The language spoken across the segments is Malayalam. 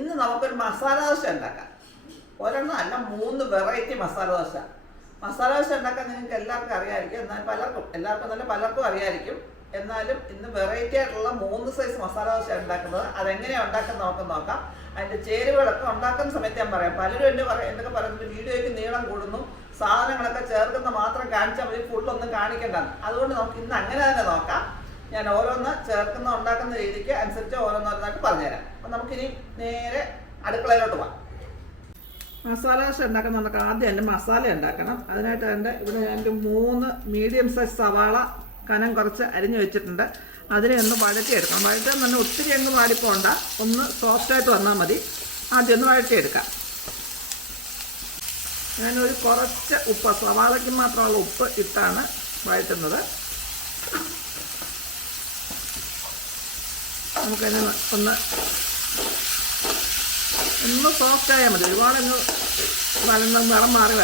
ഇന്ന് നമുക്കൊരു മസാല ദോശ ഉണ്ടാക്കാം. ഒരെണ്ണം അല്ല, 3 വെറൈറ്റി മസാല ദോശ. മസാല ദോശ ഉണ്ടാക്കാൻ നിങ്ങൾക്ക് എല്ലാവർക്കും അറിയാമായിരിക്കും, എന്നാൽ പലർക്കും അറിയാമായിരിക്കും. എന്നാലും ഇന്ന് വെറൈറ്റി ആയിട്ടുള്ള 3 സൈസ് മസാല ദോശ ഉണ്ടാക്കുന്നത്. അതെങ്ങനെയാണ് ഉണ്ടാക്കുന്നത് നമുക്ക് നോക്കാം. അതിൻ്റെ ചേരുവകളൊക്കെ ഉണ്ടാക്കുന്ന സമയത്ത് ഞാൻ പറയാം. പലരും എന്തൊക്കെ പറയുന്നത് വീഡിയോയ്ക്ക് നീളം കൂടുന്നു, സാധനങ്ങളൊക്കെ ചേർക്കുന്ന മാത്രം കാണിച്ചാൽ മതി, ഫുള്ളൊന്നും കാണിക്കേണ്ടതാണ്. അതുകൊണ്ട് നമുക്ക് ഇന്ന് അങ്ങനെ തന്നെ നോക്കാം. ഞാൻ ഓരോന്ന് ഉണ്ടാക്കുന്ന രീതിക്ക് അനുസരിച്ച് ഓരോന്നോരോന്നായിട്ട് പറഞ്ഞുതരാം. അപ്പം നമുക്കിനി നേരെ അടുക്കളയിലോട്ട് പോകാം. മസാല ദോശ ഉണ്ടാക്കാൻ നമുക്ക് ആദ്യം എൻ്റെ മസാല ഉണ്ടാക്കണം. അതിനായിട്ട് ഇവിടെ ഞാൻ 3 മീഡിയം സൈസ് സവാള കനം കുറച്ച് അരിഞ്ഞു വെച്ചിട്ടുണ്ട്. അതിനെ ഒന്ന് വഴറ്റിയെടുക്കണം. വഴറ്റാൻ തന്നെ ഒത്തിരി അങ്ങ് വാടിപ്പോണ്ട, ഒന്ന് സോഫ്റ്റായിട്ട് വന്നാൽ മതി. ആദ്യം ഒന്ന് വഴറ്റിയെടുക്കാം. ഞാനൊരു കുറച്ച് ഉപ്പ്, സവാളയ്ക്ക് മാത്രമുള്ള ഉപ്പ് ഇട്ടാണ് വഴറ്റുന്നത്. നമുക്കതിനെ ഒന്ന് സോഫ്റ്റ് ആയാൽ മതി. ഒരുപാടങ്ങ് നിറം മാറി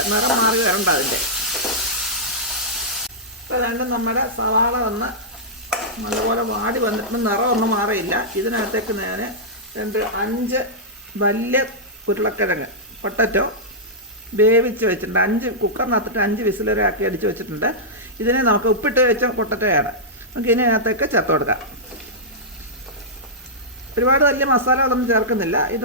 വരണ്ട അതിൻ്റെ. ഇപ്പോൾ രണ്ടും നമ്മുടെ സവാള നല്ലപോലെ വാടി വന്നിട്ട് നിറമൊന്നും മാറിയില്ല. ഇതിനകത്തേക്ക് ഞാൻ 5 വലിയ ഉരുളക്കിഴങ്ങ് പൊട്ടറ്റോ വേവിച്ച് വെച്ചിട്ടുണ്ട്. 5 കുക്കറിനകത്തിട്ട് 5 വിസിൽ വരെ ആക്കി അടിച്ച് വെച്ചിട്ടുണ്ട്. ഇതിനെ നമുക്ക് ഉപ്പിട്ട് വെച്ച പൊട്ടറ്റോയാണ്. നമുക്ക് ഇതിനകത്തേക്ക് ചേർത്ത് കൊടുക്കാം. ഒരുപാട് വലിയ മസാലകളൊന്നും ചേർക്കുന്നില്ല. ഇത്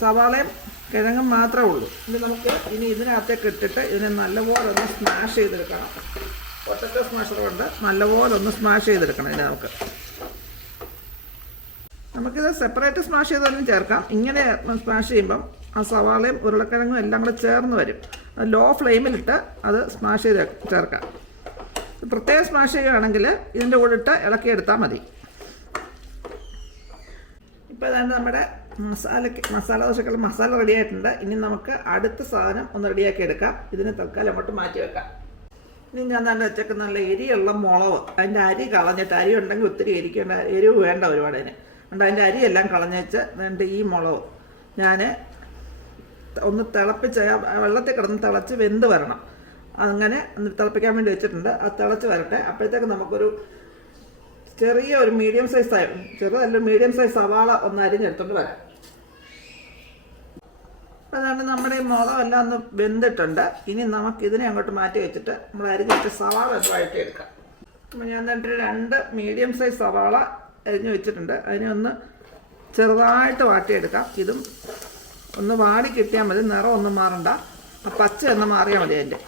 സവാളയും കിഴങ്ങും മാത്രമേ ഉള്ളൂ. ഇത് നമുക്ക് ഇതിനകത്തേക്ക് ഇട്ടിട്ട് ഇതിനെ നല്ലപോലെ ഒന്ന് സ്മാഷ് ചെയ്തെടുക്കണം. പൊട്ടറ്റോ സ്മാഷർ കൊണ്ട് നല്ലപോലെ ഒന്ന് സ്മാഷ് ചെയ്തെടുക്കണം. ഇതിനെ നമുക്കിത് സെപ്പറേറ്റ് സ്മാഷ് ചെയ്തൊന്നും ചേർക്കാം. ഇങ്ങനെ സ്മാഷ് ചെയ്യുമ്പം ആ സവാളയും ഉരുളക്കിഴങ്ങും എല്ലാം കൂടെ ചേർന്ന് വരും. ലോ ഫ്ലെയിമിലിട്ട് അത് സ്മാഷ് ചെയ്ത് ചേർക്കാം. പ്രത്യേകം സ്മാഷ് ചെയ്യുകയാണെങ്കിൽ ഇതിൻ്റെ കൂടെ ഇട്ട് ഇളക്കിയെടുത്താൽ മതി. ഇപ്പോൾ അതാണ്ട് നമ്മുടെ മസാല ദോശക്കുള്ള മസാല റെഡി ആയിട്ടുണ്ട്. ഇനി നമുക്ക് അടുത്ത സാധനം ഒന്ന് റെഡിയാക്കി എടുക്കാം. ഇതിന് തൽക്കാലം അങ്ങോട്ട് മാറ്റി വെക്കാം. ഇനി ഞാൻ തന്നെ വെച്ചേക്ക് നല്ല എരിയുള്ള മുളക്, അതിൻ്റെ അരി കളഞ്ഞിട്ട്, അരി ഉണ്ടെങ്കിൽ ഒത്തിരി എരിവ് വേണ്ട ഒരുപാട്. അതുകൊണ്ട് അതിൻ്റെ അരിയെല്ലാം കളഞ്ഞേച്ച് എന്നിട്ട് ഈ മുളക് ഞാൻ ഒന്ന് വെള്ളത്തിൽ കിടന്ന് തിളച്ച് വെന്ത് വരണം. അങ്ങനെ തിളപ്പിക്കാൻ വേണ്ടി വെച്ചിട്ടുണ്ട്. അത് തിളച്ച് വരട്ടെ. അപ്പോഴത്തേക്ക് നമുക്കൊരു ചെറിയൊരു മീഡിയം സൈസ് സവാള ഒന്ന് അരിഞ്ഞെടുത്തോണ്ട് വരാം. അതാണ് നമ്മുടെ ഈ മുളകെല്ലാം ഒന്ന് വെന്തിട്ടുണ്ട്. ഇനി നമുക്ക് ഇതിനെ അങ്ങോട്ട് മാറ്റി വെച്ചിട്ട് നമ്മൾ അരിഞ്ഞിട്ട് സവാള ഒന്ന് വഴറ്റിയെടുക്കാം. അപ്പോൾ ഞാൻ 2 മീഡിയം സൈസ് സവാള അരിഞ്ഞ് വെച്ചിട്ടുണ്ട്. അതിനെ ഒന്ന് ചെറുതായിട്ട് വാട്ടിയെടുക്കാം. ഇതും ഒന്ന് വാടി കിട്ടിയാൽ മതി, നിറം ഒന്നും മാറണ്ട. ആ പച്ച ഒന്ന് മാറിയാൽ മതി അതിൻ്റെ.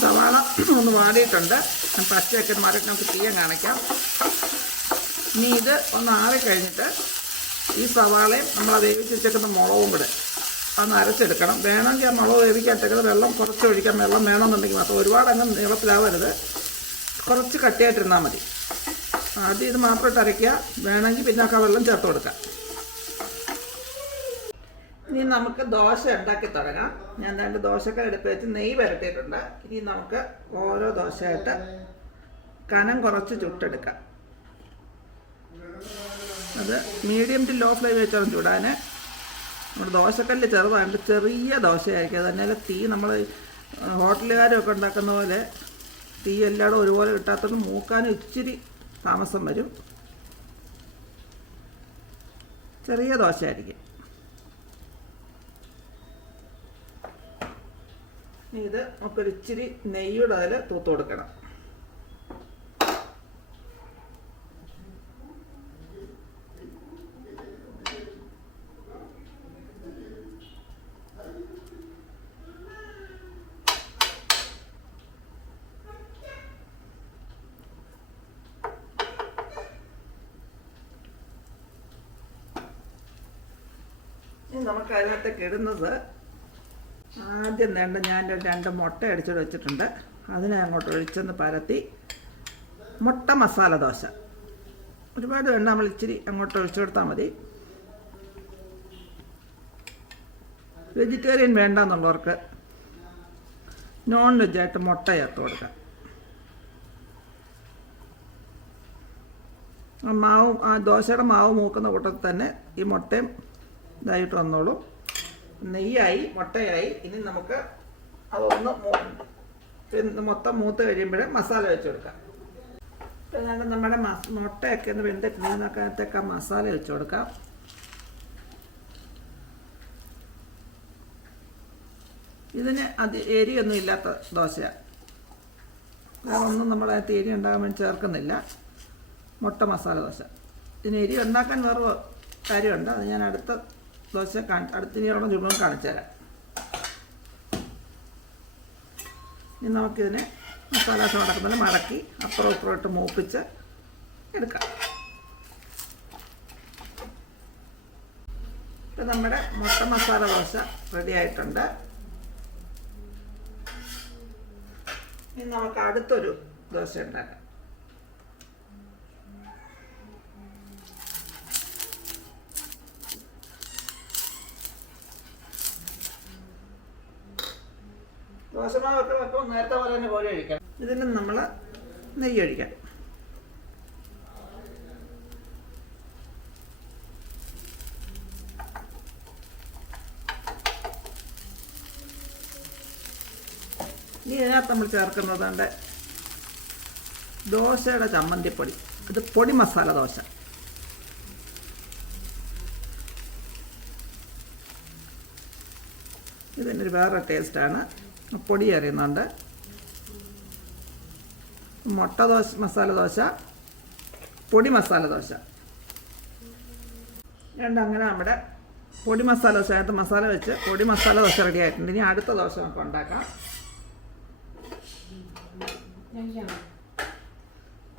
സവാള ഒന്ന് വാടിയിട്ടുണ്ട്. പച്ചയൊക്കെ മാറി നമുക്ക് തീയം കാണിക്കാം. ഇനി ഇത് ഒന്ന് ആറിക്കഴിഞ്ഞിട്ട് ഈ സവാളയും നമ്മൾ വേവിച്ച് വെച്ചേക്കുന്ന മുളകും കൂടെ ഒന്ന് അരച്ചെടുക്കണം. വേണമെങ്കിൽ ആ മുളക് വേവിക്കാത്തേക്ക് വെള്ളം കുറച്ച് ഒഴിക്കാം. വെള്ളം വേണമെന്നുണ്ടെങ്കിൽ മാത്രം, ഒരുപാട് അങ്ങ് നീളത്തിലാവരുത്, കുറച്ച് കട്ടിയായിട്ടിരുന്നാൽ മതി. ആദ്യം ഇത് മാത്രം ഇട്ട് അരയ്ക്കുക. വേണമെങ്കിൽ പിന്നെ ഒക്കെ വെള്ളം ചേർത്ത് കൊടുക്കാം. ഇനി നമുക്ക് ദോശ ഉണ്ടാക്കി തുടങ്ങാം. ഞാൻ 2 ദോശക്കൽ എടുത്ത് വെച്ച് നെയ്യ് വരട്ടിയിട്ടുണ്ട്. ഇനി നമുക്ക് ഓരോ ദോശയായിട്ട് കനം കുറച്ച് ചുട്ടെടുക്കാം. അത് മീഡിയം ടു ലോ ഫ്ലെയിം വെച്ചാണ് ചൂടാൻ. നമ്മുടെ ദോശക്കല്ല് ചെറുതായിട്ട് ചെറിയ ദോശയായിരിക്കും. അത് തന്നെ തീ നമ്മൾ ഹോട്ടലുകാരൊക്കെ ഉണ്ടാക്കുന്ന പോലെ തീ എല്ലായിടും ഒരുപോലെ കിട്ടാത്തത് മൂക്കാനും ഇച്ചിരി താമസം വരും. ചെറിയ ദോശയായിരിക്കും. ഇത് നമുക്കൊരു ഇച്ചിരി നെയ്യുടെ അതിൽ തൂത്ത് കൊടുക്കണം. നമുക്ക് അതിനകത്തേക്ക് ഇടുന്നത് ആദ്യം ഞാൻ 2 മുട്ട അടിച്ചിട്ട് വെച്ചിട്ടുണ്ട്. അതിനെ അങ്ങോട്ട് ഒഴിച്ചൊന്ന് പരത്തി മുട്ട മസാല ദോശ. ഒരുപാട് വേണ്ട, നമ്മൾ ഇച്ചിരി അങ്ങോട്ട് ഒഴിച്ചു കൊടുത്താൽ മതി. വെജിറ്റേറിയൻ വേണ്ടെന്നുള്ളവർക്ക് നോൺ വെജായിട്ട് മുട്ട ചേർത്ത് കൊടുക്കാം. ആ ദോശയുടെ മാവ് മൂക്കുന്ന കൂട്ടത്തിൽ തന്നെ ഈ മുട്ടയും ഇതായിട്ട് വന്നോളൂ. നെയ്യായി, മുട്ടയായി. ഇനി നമുക്ക് അതൊന്ന് പിന്നെ മൊത്തം മൂത്ത് കഴിയുമ്പോൾ മസാല വെച്ച് കൊടുക്കാം. പിന്നെ നമ്മുടെ മുട്ടയൊക്കെ ഒന്ന് വെന്തിട്ടുണ്ടെങ്കിൽ മസാല വെച്ച് കൊടുക്കാം. ഇതിന് എരിയൊന്നും ഇല്ലാത്ത ദോശയാണ്. ഒന്നും നമ്മളതിനകത്ത് എരി ഉണ്ടാകാൻ വേണ്ടി ചേർക്കുന്നില്ല. മുട്ട മസാല ദോശ. ഇതിന് എരി ഉണ്ടാക്കാൻ വേറെ കാര്യമുണ്ട്. അത് ഞാൻ അടുത്ത ദോശ അടുത്തിനോളം ചുമ്മാ കാണിച്ചു തരാം. ഇനി നമുക്കിതിനെ മസാല ദോശ നടക്കുന്നത് മടക്കി അപ്പുറം ഇപ്പുറം ഇട്ട് മൂപ്പിച്ച് എടുക്കാം. ഇപ്പം നമ്മുടെ മുട്ട മസാല ദോശ റെഡി ആയിട്ടുണ്ട്. ഇനി നമുക്ക് അടുത്തൊരു ദോശ ഉണ്ടാക്കാം. ദോശമാവൊക്കെ വെക്കുമ്പോൾ നേരത്തെ പോലെ തന്നെ കോരി ഒഴിക്കാം. ഇതിന് നമ്മൾ നെയ്യ് ഒഴിക്കാം. ഇനി ഇതിനകത്ത് നമ്മൾ ചേർക്കുന്നത് ദോശയുടെ ചമ്മന്തിപ്പൊടി. ഇത് പൊടി മസാല ദോശ. ഇതിനൊരു വേറെ ടേസ്റ്റാണ്. പൊടി അറിയുന്നുണ്ട്. മുട്ട ദോശ മസാല ദോശ, പൊടി മസാല ദോശ അങ്ങനെ നമ്മുടെ പൊടി മസാല ദോശ അതിനകത്ത് മസാല വെച്ച് പൊടി മസാല ദോശ റെഡി ആയിട്ടുണ്ട്. ഇനി അടുത്ത ദോശ നമുക്ക് ഉണ്ടാക്കാം.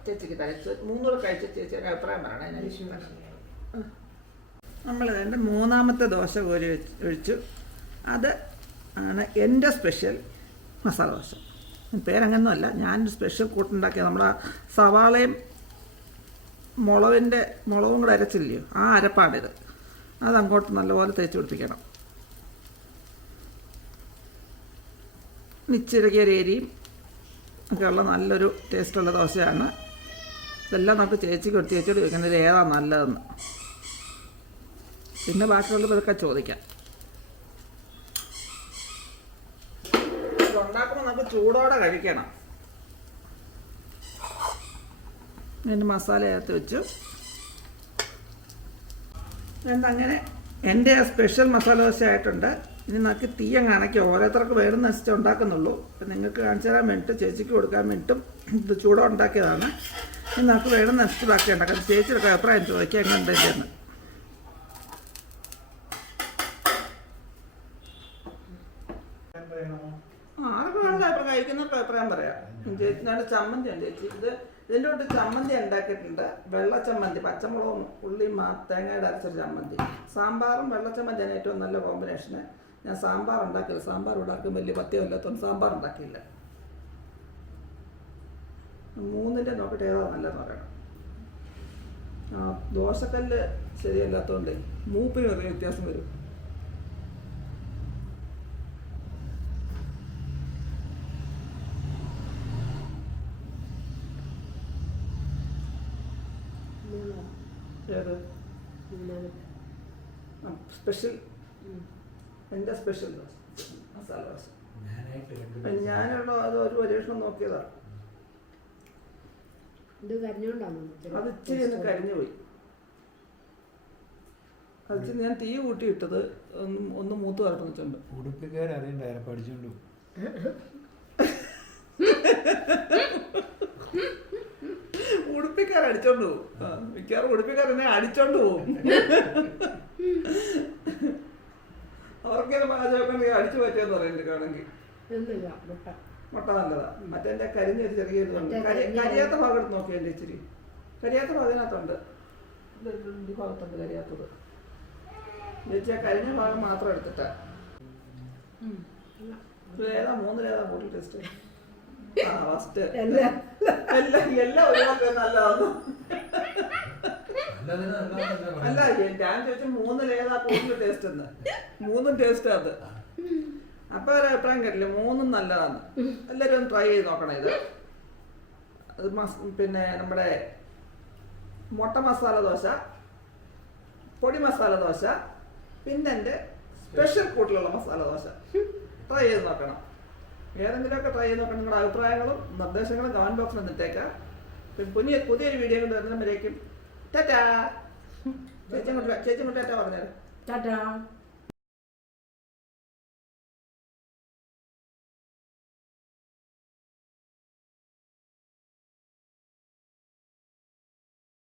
ചേച്ചിക്ക് തരച്ച് മൂന്നൂറ് കഴിച്ച് ചേച്ചിയുടെ അഭിപ്രായം പറയണേ. നമ്മൾ അതിൻ്റെ മൂന്നാമത്തെ ദോശ കോരി ഒഴിച്ചു. അത് ആണ് എൻ്റെ സ്പെഷ്യൽ മസാല ദോശ. പേരങ്ങനൊന്നുമല്ല, ഞാനൊരു സ്പെഷ്യൽ കൂട്ടുണ്ടാക്കിയ നമ്മുടെ സവാളയും മുളകും കൂടെ അരച്ചില്ലയോ, ആ അരപ്പാണിത്. അതങ്ങോട്ട് നല്ലപോലെ തേച്ച് പിടിപ്പിക്കണം. ഇച്ചിരകിയ എരിയും ഒക്കെയുള്ള നല്ലൊരു ടേസ്റ്റുള്ള ദോശയാണ്. ഇതെല്ലാം നമുക്ക് ചേച്ചിക്ക് ചേച്ചിയോട് ചോദിക്കുന്നത് ഏതാണ് നല്ലതെന്ന്. പിന്നെ ബാക്കിയുള്ളത് ഇതൊക്കെ ചോദിക്കാം. ഉണ്ടാക്കുമ്പോൾ നമുക്ക് ചൂടോടെ കഴിക്കണം. അതിൻ്റെ മസാല ചേർത്ത് വെച്ചു. അങ്ങനെ എൻ്റെ സ്പെഷ്യൽ മസാല ദോശ ആയിട്ടുണ്ട്. ഇനി നമുക്ക് തീയങ്ങ് അണയ്ക്കുക. ഓരോരുത്തർക്ക് വേറെ നശിച്ച് ഉണ്ടാക്കുന്നുള്ളൂ. അപ്പം നിങ്ങൾക്ക് കാണിച്ചു തരാൻ വേണ്ടിയിട്ട് ചേച്ചിക്ക് കൊടുക്കാൻ വേണ്ടിയിട്ടും ഇത് ചൂടോ ഉണ്ടാക്കിയതാണ്. ഇനി നമുക്ക് വേറെ നശിച്ചതാക്കി ഉണ്ടാക്കാം. ചേച്ചിയുടെ അഭിപ്രായം ചോദിക്കുക എങ്ങനെ ഉണ്ടെന്ന്. ആർക്ക് വേണ്ട അഭിപ്രായം കഴിക്കുന്നവർക്ക് അഭിപ്രായം പറയാം. ചേച്ചി നല്ല ചമ്മന്തി ഉണ്ട് ചേച്ചി. ഇതിൻ്റെ തൊട്ട് ചമ്മന്തി ഉണ്ടാക്കിയിട്ടുണ്ട്. വെള്ളച്ചമ്മന്തി, പച്ചമുളകും ഉള്ളിയും തേങ്ങയുടെ അരച്ചൊരു ചമ്മന്തി. സാമ്പാറും വെള്ളച്ചമ്മന്തിയാണ് ഏറ്റവും നല്ല കോമ്പിനേഷന്. ഞാൻ സാമ്പാർ ഉണ്ടാക്കില്ല. സാമ്പാർ ഉണ്ടാക്കും വലിയ പത്യമില്ലാത്തതുകൊണ്ട് സാമ്പാർ ഉണ്ടാക്കിയില്ല. മൂന്നിൻ്റെ നോക്കട്ടെ ഏതാ നല്ലതെന്ന് പറയണം. ദോശക്കല്ല് ശരിയല്ലാത്തതുകൊണ്ട് മൂപ്പിന് ചെറിയ വ്യത്യാസം വരും. സ്പെഷ്യൽ എൻ്റെ സ്പെഷ്യൽ ദോശ മസാല ദോശ. ഞാനുള്ള അത് ഒരു പരീക്ഷണം നോക്കിയതാണ്. അത് ഇച്ചിരി ഒന്ന് കരിഞ്ഞു പോയി. അത് ഇച്ചിരി ഞാൻ തീ കൂട്ടിയിട്ടത് ഒന്ന് മൂത്ത് വരട്ടെന്ന് വെച്ചിട്ടുണ്ട്. ഉടുപ്പിക്കാരറിയണ്ടായിരുന്നു പഠിച്ചോണ്ടു. ഉടുപ്പിക്കാരടിച്ചോണ്ട് പോകും. മിക്കവാറും ഉടുപ്പിക്കാരെന്നെ അടിച്ചോണ്ട് പോകും. അവർക്കേത് പാചകം അടിച്ചു പറ്റിയെന്ന് പറയുന്നത് കാണുമെങ്കിൽ. മുട്ട നല്ലതാ. മറ്റേ കരിഞ്ഞൊരു ചെറിയ ഇതുണ്ട്. കരിയാത്ത ഭാഗം എടുത്ത് നോക്കിയാൽ ഇച്ചിരി കരിയാത്ത ഭാഗം ഇതിനകത്തുണ്ട്. ഈ ഭാഗത്തുണ്ട് കരിയാത്തത്. ചേച്ചി ആ കരിഞ്ഞ ഭാഗം മാത്രം എടുത്തിട്ടാ. ഏതാ മൂന്നിലേതാ കൂടുതൽ ടേസ്റ്റ്? ഫസ്റ്റ് എല്ലാം ഒരുപോലെ നല്ലതാണ്. അല്ല ഞാൻ ചോദിച്ചു മൂന്നിലേതാ കൂടുതൽ ടേസ്റ്റ് എന്ന്. മൂന്നും ടേസ്റ്റ് അത്. അപ്പൊ ഒരു അഭിപ്രായം കേട്ടില്ല. മൂന്നും നല്ലതാണ്. എല്ലാവരും ഒന്ന് ട്രൈ ചെയ്ത് നോക്കണം. ഇത് പിന്നെ നമ്മുടെ മുട്ട മസാല ദോശ, പൊടി മസാല ദോശ, പിന്നെ എൻ്റെ സ്പെഷ്യൽ കൂട്ടിലുള്ള മസാല ദോശ ട്രൈ ചെയ്ത് നോക്കണം. ഏതെങ്കിലുമൊക്കെ ട്രൈ ചെയ്ത് നോക്കാം. നിങ്ങളുടെ അഭിപ്രായങ്ങളും നിർദ്ദേശങ്ങളും കമൻറ്റ് ബോക്സിൽ നിന്നിട്ടേക്കാം. പിന്നെ പുതിയൊരു വീഡിയോ കൊണ്ട് വരുന്നവരേക്കും ടാറ്റാ. ചേച്ചി കൊണ്ട് ടാറ്റാ പറഞ്ഞാൽ ടാറ്റാ.